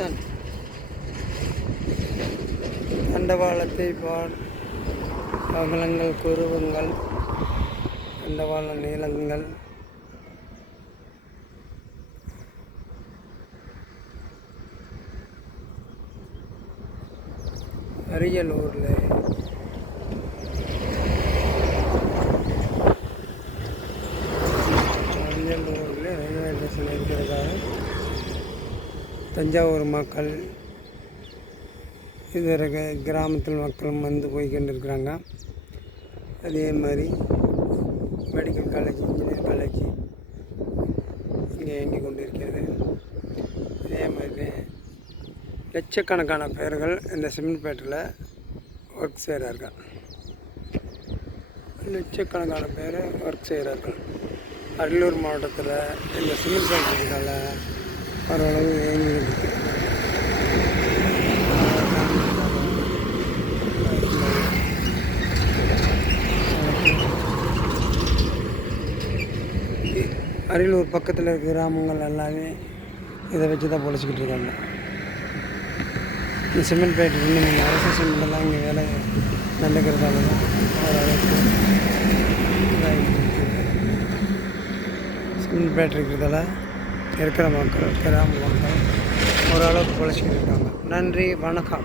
கணேசன் தண்டவாளத்தை பார் அகலங்கள் குருவங்கள் தண்டவாள நீளங்கள். அரியலூரில் தஞ்சாவூர் மக்கள் இதர கிராமத்தில் மக்களும் வந்து போய் கொண்டிருக்கிறாங்க அதே மாதிரி மெடிக்கல் காலேஜ் இன்ஜினியர் காலேஜ் இங்கே இயங்கி கொண்டிருக்கிறது அதே மாதிரி லட்சக்கணக்கான பேர்கள் இந்த சிமெண்ட்பேட்டில் ஒர்க் செய்கிறார்கள். லட்சக்கணக்கான பேர் ஒர்க் செய்கிறார்கள். அரியலூர் மாவட்டத்தில் இந்த சிமெண்ட் ஃபேக்ட்ரினால ஓரளவு இயங்கி அரியலூர் பக்கத்தில் இருக்கிற கிராமங்கள் எல்லாமே இதை வச்சு தான் பொழைச்சிக்கிட்டு இருக்காங்க. இந்த சிமெண்ட் ஃபேக்ட்ரி இன்னும் அரசு சிமெண்ட்லாம் இங்கே வேலை நடக்கிறதால தான் ஓரளவுக்கு சிமெண்ட் ஃபேக்ட்ரி இருக்கிறதால இருக்கிற மக்கள் கிராம மக்கள் ஓரளவுக்கு பொழைச்சிக்கிட்டு இருக்காங்க. நன்றி வணக்கம்.